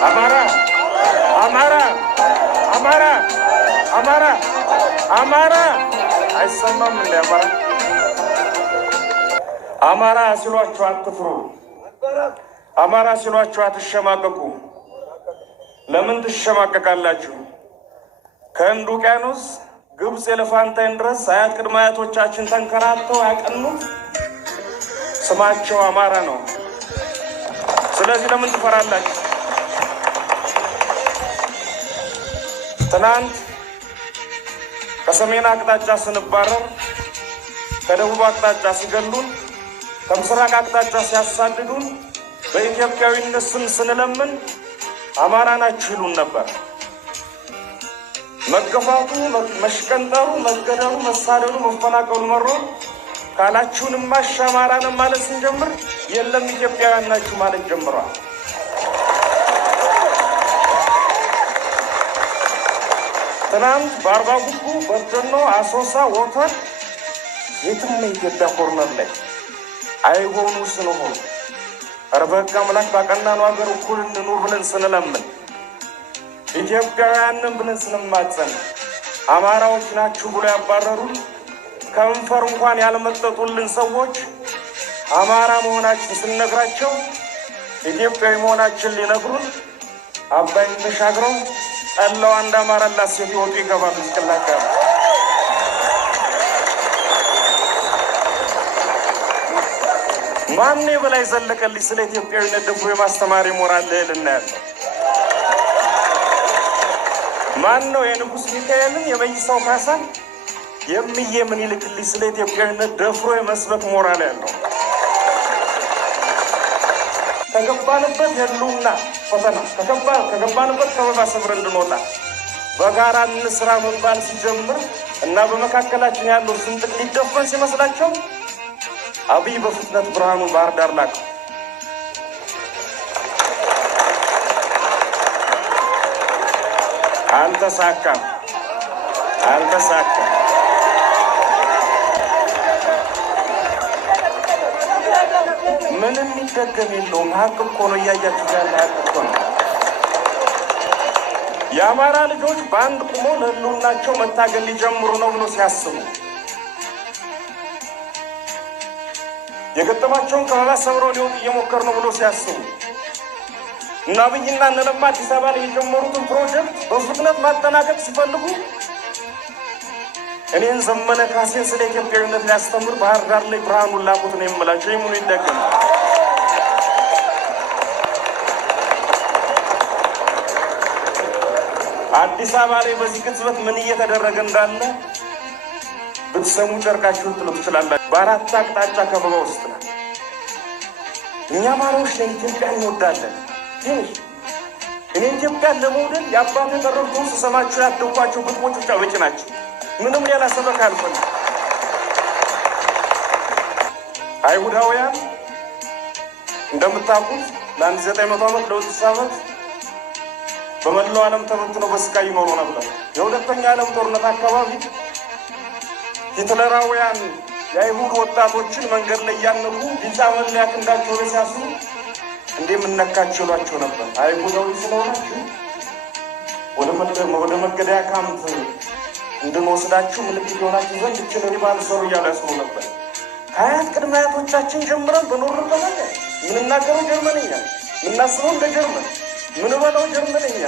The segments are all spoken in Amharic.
Amara, Amara, Amara, Amara, Amara. I summon the Amara. Amara siሏችሁ አትፍሩ። አማራ ሲሏችሁ አትሸማቀቁ። ለምን ትሸማቀቃላችሁ? ከህንድ ውቅያኖስ ግብጽ ኤሌፋንታይን ድረስ አያት ቅድመ አያቶቻችን ተንከራተው ያቀኑት ስማቸው አማራ ነው። ስለዚህ ለምን ትፈራላችሁ? ትናንት ከሰሜን አቅጣጫ ስንባረር፣ ከደቡብ አቅጣጫ ሲገሉን፣ ከምስራቅ አቅጣጫ ሲያሳድዱን በኢትዮጵያዊነት ስም ስንለምን አማራ ናችሁ ይሉን ነበር። መገፋቱ፣ መሽቀንጠሩ፣ መገደሉ፣ መሳደዱ፣ መፈናቀሉ መሮ ካላችሁንማ አማራ ነን ማለት ስንጀምር የለም ኢትዮጵያውያን ናችሁ ማለት ጀምሯል። ትናንት በአርባ ጉጉ፣ በደኖ፣ አሶሳ፣ ወተር የትም የኢትዮጵያ ኮርነር ላይ አይሆኑ ስንሆን አርበቃ አምላክ ባቀናነው ሀገር እኩል እንኑር ብለን ስንለምን ኢትዮጵያውያንን ብለን ስንማጸን አማራዎች ናችሁ ብሎ ያባረሩን ከንፈር እንኳን ያልመጠጡልን ሰዎች አማራ መሆናችን ስንነግራቸው ኢትዮጵያዊ መሆናችን ሊነግሩን አባይን ተሻግረው ጠላው አንድ አማራ ላሴት ይወጡ ይገባሉ። ይስከላካሉ። ማን በላይ ዘለቀልኝ ስለ ኢትዮጵያዊነት ደፍሮ የማስተማር ሞራል ልዕልና ያለው ማን ነው? የንጉሥ ሚካኤልን የመይሳው ካሳን የሚዬ ምኒልክልኝ ስለ ኢትዮጵያዊነት ደፍሮ የመስበክ ሞራል ያለው ከገባንበት የሉና ፈተና ከገባንበት ከበባ ሰብረን እንድንወጣ በጋራ እንስራ መባል ሲጀምር እና በመካከላችን ያለው ስንጥቅ ሊደፈን ሲመስላቸው አብይ በፍጥነት ብርሃኑ ባህር ዳር ላከ። አልተሳካም። ምንም ይደገም የለውም። ሀቅ እኮ ነው። እያያችሁ ያለ ሀቅ እኮ ነው። የአማራ ልጆች በአንድ ቁሞ ለህልውናቸው መታገል ሊጀምሩ ነው ብሎ ሲያስቡ የገጠማቸውን ከበባ ሰብረው ሊወጡ እየሞከሩ ነው ብሎ ሲያስቡ እና አብይና እነ ለማ አዲስ አበባ ላይ የጀመሩትን ፕሮጀክት በፍጥነት ማጠናቀቅ ሲፈልጉ እኔን ዘመነ ካሴን ስለ ኢትዮጵያዊነት ሊያስተምር ባህር ዳር ላይ ብርሃኑን ላኩት ነው የምላቸው። ይሙኑ ይደገም። አዲስ አበባ ላይ በዚህ ቅጽበት ምን እየተደረገ እንዳለ ብትሰሙ ጨርቃችሁን ጥሉ ትችላላችሁ። በአራት አቅጣጫ ከበባ ውስጥ ነው። እኛ አማራዎች ለኢትዮጵያ እንወዳለን። እኔ ኢትዮጵያን ለመውደድ የአባቴ ቀረብቶ ስሰማችሁ ያደውኳቸው ግጥሞች ብቻ በቂ ናቸው። ምንም ሌላ ሰበክ አልፈልግም። አይሁዳውያን እንደምታውቁት ለ1900 ዓመት ለ2000 ዓመት በመላው ዓለም ተበትነው በስቃይ ይኖሩ ነበር። የሁለተኛ ዓለም ጦርነት አካባቢ ሂትለራውያን የአይሁድ ወጣቶችን መንገድ ላይ ያነቁ ቢጫ መለያ ክንዳቸው ላይ ሲያስሩ እንደምነካቸው ይሏቸው ነበር። አይሁዳዊ ስለሆናችሁ ወደ መገደያ ካምፕ እንድንወስዳችሁ ምልክት የሆናችሁ ዘንድ እችን ሪባን ሰሩ እያሉ ያስሩ ነበር። ከአያት ቅድመ አያቶቻችን ጀምረን በኖርንበት ሀገር ምንናገረው ጀርመንኛ፣ ምናስበው እንደ ጀርመን፣ ምን በለው ጀርመንኛ።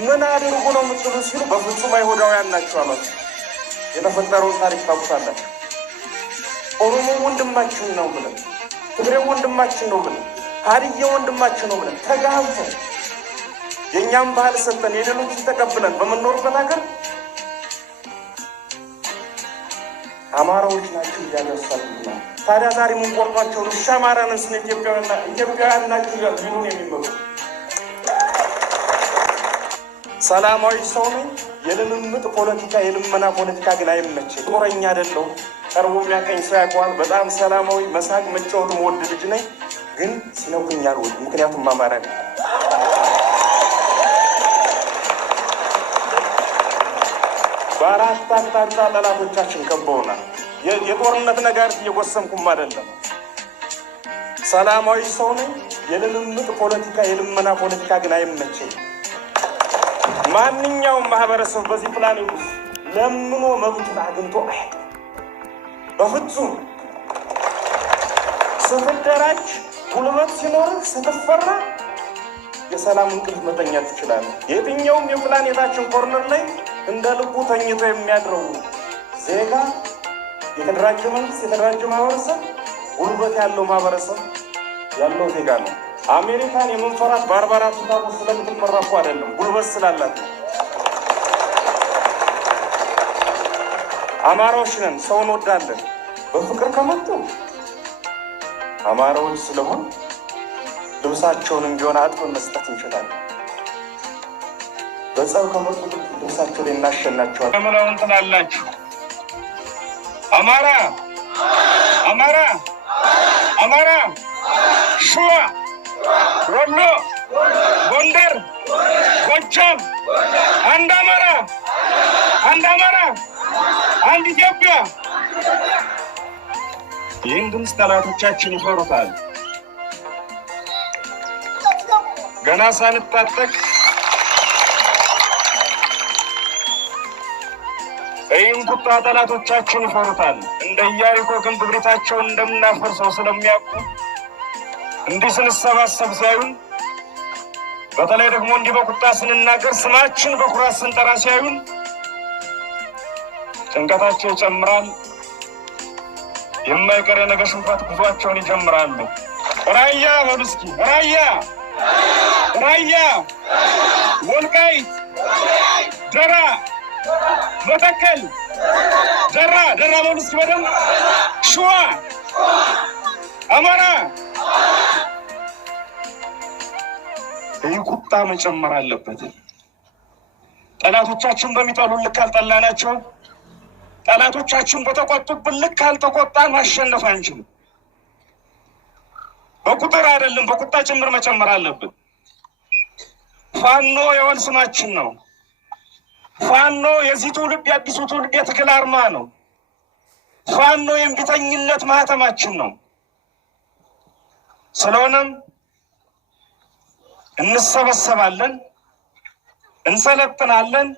ምን አድርጉ ነው የምትሉ ሲሉ በፍጹም አይሁዳውያን ናቸው አሏቸው። የተፈጠረውን ታሪክ ታውቁታላችሁ። ኦሮሞ ወንድማችን ነው ብለን፣ ትግሬ ወንድማችን ነው ብለን፣ ሀዲዬ ወንድማችን ነው ብለን ተጋብተን የእኛም ባህል ሰጠን የሌሎችን ተቀብለን በምንኖርበት ሀገር አማራዎች ናቸው እያነሳሉና ታዲያ ዛሬ የምንቆርጧቸውን እሺ አማራ ነን ስለ ኢትዮጵያውያን ናቸው ቢሉን የሚመጡ ሰላማዊ ሰው ነኝ። የልምምጥ ፖለቲካ የልመና ፖለቲካ ግን አይመቸኝ። ጦረኛ አይደለሁም። ቀርቦ የሚያቀኝ ሰው ያውቀዋል። በጣም ሰላማዊ መሳቅ መጫወት መወድ ልጅ ነኝ። ግን ሲነኩኝ አልወድም። ምክንያቱም አማራ ነኝ። በአራት አቅጣጫ ጠላቶቻችን ከበውናል። የጦርነት ነጋሪት እየጎሰምኩም አይደለም። ሰላማዊ ሰው ነኝ። የልምምጥ ፖለቲካ የልመና ፖለቲካ ግን አይመቸኝ። ማንኛውም ማህበረሰብ በዚህ ፕላን ውስጥ ለምኖ መብቱን አግኝቶ አያውቅም በፍጹም። ስትደራጅ ጉልበት ሲኖርህ ስትፈራ የሰላም እንቅልፍ መተኛት ትችላለህ። የትኛውም የፕላኔታችን ኮርነር ላይ እንደ ልቡ ተኝቶ የሚያድረው ዜጋ የተደራጀ መንግስት፣ የተደራጀ ማህበረሰብ፣ ጉልበት ያለው ማህበረሰብ ያለው ዜጋ ነው። አሜሪካን የምንፈራት ባርባራት ታቦ ስለምትመራ እኮ አይደለም፣ ጉልበት ስላላት ነው። አማራዎች ነን፣ ሰው እንወዳለን። በፍቅር ከመጡ አማራዎች ስለሆን ልብሳቸውንም ቢሆን አጥበን መስጠት እንችላለን። በጸብ ከመጡ ልብሳቸው ላይ እናሸናቸዋለን። ለምለውን ትላላችሁ አማራ አማራ አማራ ሸዋ፣ ወሎ፣ ጎንደር፣ ጎጃም አንድ አማራ አንድ አማራ አንድ ኢትዮጵያ። ይህን ድምፅ ጠላቶቻችን ይፈሩታል። ገና ሳንታጠቅ ይህን ቁጣ ጠላቶቻችን ይፈሩታል። እንደ ኢያሪኮ ግንብ ብሪታቸውን እንደምናፈርሰው ስለሚያውቁ እንዲህ ስንሰባሰብ ሲያዩን፣ በተለይ ደግሞ እንዲህ በቁጣ ስንናገር ስማችን በኩራት ስንጠራ ሲያዩን ጭንቀታቸው ይጨምራል። የማይቀር የነገ ሽንፈት ጉዟቸውን ይጀምራሉ። ራያ በሉ እስኪ ራያ ራያ፣ ወልቃይት፣ ደራ፣ መተከል፣ ደራ በሉ እስኪ በደምብ ሸዋ፣ አማራ። ይህ ቁጣ መጨመር አለበት። ጠላቶቻችን በሚጠሉን ልክ አልጠላናቸው፣ ጠላቶቻችን በተቆጡብን ልክ አልተቆጣን ማሸነፍ አንችልም። በቁጥር አይደለም በቁጣ ጭምር መጨመር አለብን። ፋኖ የወል ስማችን ነው። ፋኖ የዚህ ትውልድ የአዲሱ ትውልድ የትግል አርማ ነው። ፋኖ የእምቢተኝነት ማህተማችን ነው። ስለሆነም እንሰበሰባለን፣ እንሰለጥናለን፣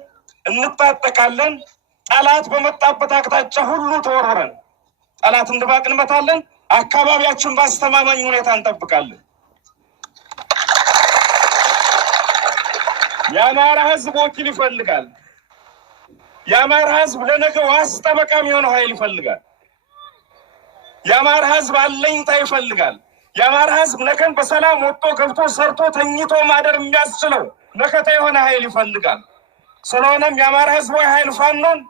እንታጠቃለን። ጠላት በመጣበት አቅጣጫ ሁሉ ተወርወረን ጠላት እንድባቅ እንመታለን። አካባቢያችን በአስተማማኝ ሁኔታ እንጠብቃለን። የአማራ ህዝብ ወኪል ይፈልጋል። የአማራ ህዝብ ለነገ ዋስ ጠበቃ የሚሆነው ኃይል ይፈልጋል። የአማራ ህዝብ አለኝታ ይፈልጋል። የአማራ ህዝብ ነገን በሰላም ወጥቶ ገብቶ ሰርቶ ተኝቶ ማደር የሚያስችለው መከታ የሆነ ኃይል ይፈልጋል። ስለሆነም የአማራ ህዝባዊ ኃይል ፋኖን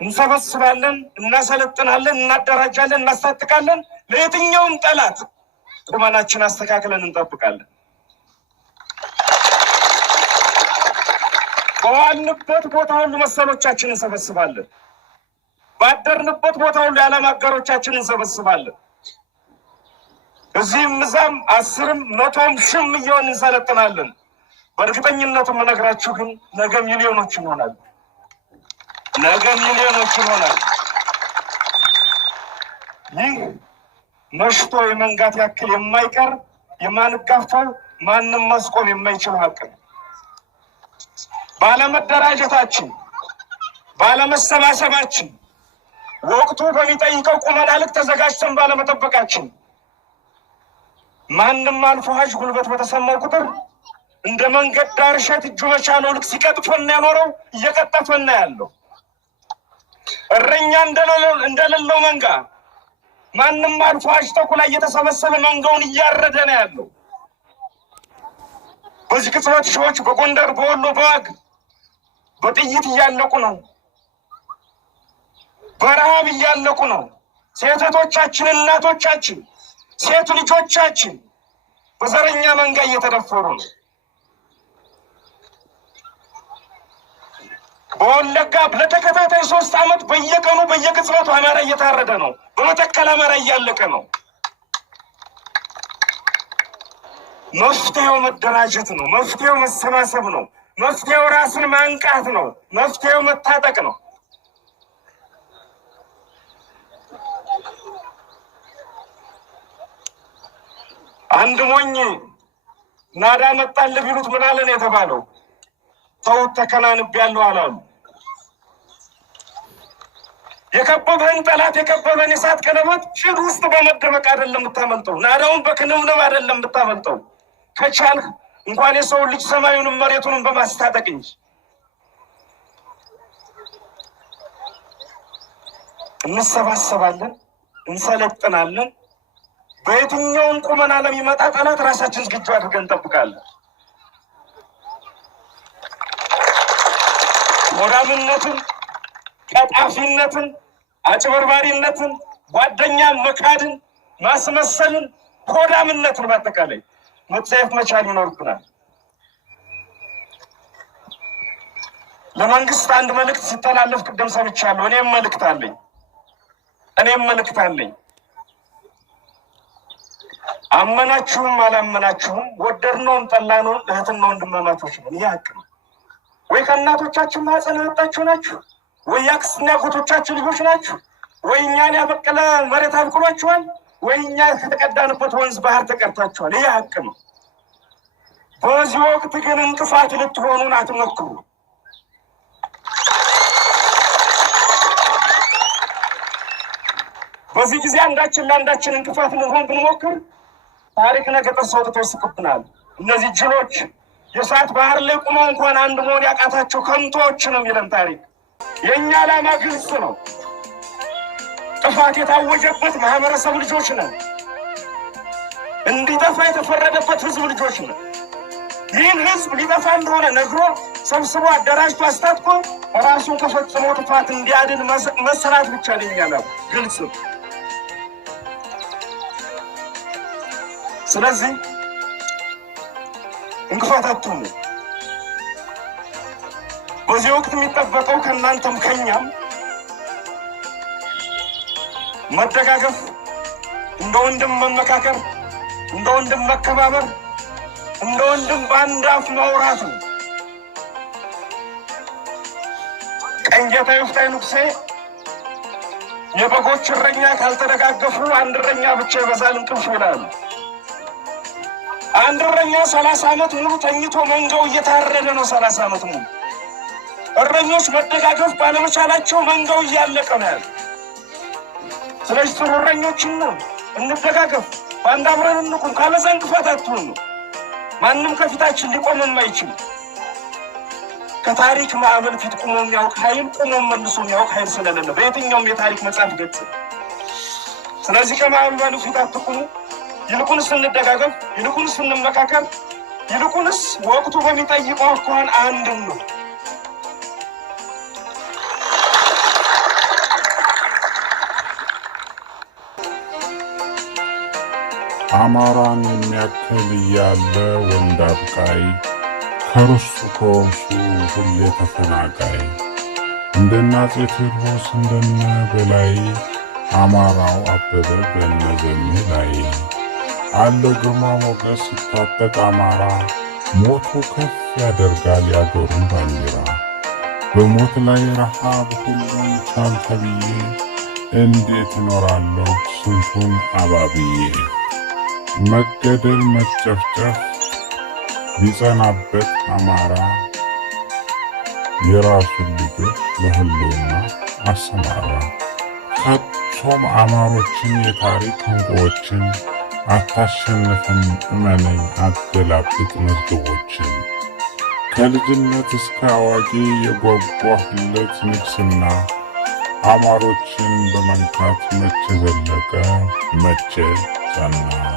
እንሰበስባለን፣ እናሰለጥናለን፣ እናደራጃለን፣ እናስታጥቃለን። ለየትኛውም ጠላት ቁመናችን አስተካክለን እንጠብቃለን። በዋልንበት ቦታ ሁሉ መሰሎቻችን እንሰበስባለን። ባደርንበት ቦታ ሁሉ የዓላማ አጋሮቻችን እንሰበስባለን። እዚህም እዛም 10ም 100ም 1000ም እየሆን እንሰለጥናለን። በእርግጠኝነቱ የምነግራችሁ ግን ነገ ሚሊዮኖች ይሆናል። ነገ ሚሊዮኖች ይሆናል። ይህ መሽቶ የመንጋት ያክል የማይቀር የማንጋፋው ማንም ማስቆም የማይችል ሀቅ ነው። ባለመደራጀታችን፣ ባለመሰባሰባችን፣ ወቅቱ በሚጠይቀው ቁመና ልክ ተዘጋጅተን ባለመጠበቃችን ማንም አልፎ ሀጅ ጉልበት በተሰማው ቁጥር እንደ መንገድ ዳር እሸት እጁ መቻለው ልክ ሲቀጥፈና ያኖረው እየቀጠፈና ያለው እረኛ እንደሌለው መንጋ ማንም አልፎ ሀጅ ተኩላ እየተሰበሰበ መንጋውን እያረደ ነው ያለው። በዚህ ቅጽበት ሺዎች በጎንደር፣ በወሎ፣ በዋግ በጥይት እያለቁ ነው። በረሃብ እያለቁ ነው። ሴቶቻችን፣ እናቶቻችን፣ ሴት ልጆቻችን በዘረኛ መንጋ እየተደፈሩ ነው። በወለጋ ለተከታታይ 3 ዓመት በየቀኑ በየቅጽበቱ አማራ እየታረደ ነው። በመተከል አማራ እያለቀ ነው። መፍትሄው መደራጀት ነው። መፍትሄው መሰባሰብ ነው። መፍትሄው ራስን ማንቃት ነው። መፍትሄው መታጠቅ ነው። አንድ ሞኝ ናዳ መጣል ቢሉት ምን አለ ነው የተባለው? ተውት ተከናንቤያለሁ አላሉ። የከበበህን ጠላት የከበበህን የእሳት ቀለበት ጭድ ውስጥ በመደበቅ አይደለም የምታመልጠው፣ ናዳውን በክንብንብ አይደለም የምታመልጠው። ከቻልህ እንኳን የሰው ልጅ ሰማዩንም መሬቱንም በማስታጠቅ እንጂ። እንሰባሰባለን፣ እንሰለጥናለን። በየትኛውም ቁመና ለሚመጣ ጠላት ራሳችን ዝግጁ አድርገን እንጠብቃለን። ወዳምነትን፣ ቀጣፊነትን፣ አጭበርባሪነትን፣ ጓደኛ መካድን፣ ማስመሰልን፣ ሆዳምነትን በአጠቃላይ መጸየፍ መቻል ይኖርብናል። ለመንግስት አንድ መልእክት ሲተላለፍ ቅድም ሰምቻለሁ። እኔም መልእክት አለኝ። አመናችሁም አላመናችሁም ወደድነውም ጠላነውም እህትና ወንድማማቾች ነን። ይህ ሀቅ ነው። ወይ ከእናቶቻችን ማህፀን የወጣችሁ ናችሁ፣ ወይ የአክስትና አጎቶቻችን ልጆች ናችሁ፣ ወይ እኛን ያበቀለ መሬት አብቅሏችኋል፣ ወይ እኛ ከተቀዳንበት ወንዝ ባህር ተቀድታችኋል። ይህ ሀቅ ነው። በዚህ ወቅት ግን እንቅፋት ልትሆኑን አትሞክሩ። በዚህ ጊዜ አንዳችን ለአንዳችን እንቅፋት ልንሆን ብንሞክር ታሪክ ነገ ጥርስ አውጥቶ ይስቅብናል። እነዚህ ጅሎች የእሳት ባህር ላይ ቁመው እንኳን አንድ መሆን ያቃታቸው ከንቶች ነው የሚለን ታሪክ። የእኛ ዓላማ ግልጽ ነው። ጥፋት የታወጀበት ማህበረሰብ ልጆች ነን። እንዲጠፋ የተፈረደበት ህዝብ ልጆች ነን። ይህን ህዝብ ሊጠፋ እንደሆነ ነግሮ ሰብስቦ አደራጅቶ አስታጥቆ ራሱን ከፈጽሞ ጥፋት እንዲያድን መስራት ብቻ ነው የሚያለው ግልጽ። ስለዚህ እንቅፋት አትሁኑ። በዚህ ወቅት የሚጠበቀው ከእናንተም ከኛም መደጋገፍ፣ እንደ ወንድም መመካከር፣ እንደ ወንድም መከባበር፣ እንደ ወንድም በአንድ አፍ ማውራቱ። ቀኝጌታ ይፍታይ ንጉሴ የበጎች እረኛ ካልተደጋገፉ አንድ እረኛ ብቻ ይበዛል እንቅልፍ ይላሉ። አንድ እረኛ 30 ዓመት ሙሉ ተኝቶ መንጋው እየታረደ ነው። 30 ዓመት ሙሉ እረኞች መደጋገፍ ባለመቻላቸው መንጋው እያለቀ ነው ያለ። ስለዚህ ጥሩ እረኞችን ነው እንደጋገፍ፣ በአንድ አብረን እንቁም። ካለዛ እንቅፋት አትሁኑ። ማንም ከፊታችን ሊቆም የማይችል ከታሪክ ማዕበል ፊት ቁሞ የሚያውቅ ኃይል፣ ቁሞ መልሶ የሚያውቅ ኃይል ስለሌለ በየትኛውም የታሪክ መጽሐፍ ገጽ። ስለዚህ ከማዕበሉ ፊት አትቁሙ። ይልቁንስ እንደጋገፍ፣ ይልቁንስ እንመካከር፣ ይልቁንስ ወቅቱ በሚጠይቀው አኳኋን አንድ ነው። አማራን የሚያክል እያለ ወንድ አብቃይ፣ ከርስቱ ከወንሱ ሁሌ ተፈናቃይ፣ እንደነ አፄ ቴዎድሮስ እንደነ በላይ አማራው አበበ በነዘሜ ላይ አለው ግርማ ሞገስ ሲታጠቅ አማራ፣ ሞቱ ከፍ ያደርጋል ያገሩን ባንዲራ። በሞት ላይ ረሃብ ሁሉም ቻል ተብዬ፣ እንዴት እኖራለሁ ስንቱን አባብዬ። መገደል መጨፍጨፍ ቢጸናበት አማራ፣ የራሱን ልጆች ለህልውና አሰማራ። ከቶም አማሮችን የታሪክ እንቁዎችን አታሸንፍም እመነኝ አገላብጥ መዝገቦችን። ከልጅነት እስከ አዋቂ የጓጓህለት ንግስና፣ አማሮችን በመንካት መቼ ዘለቀ መቼ ጸና።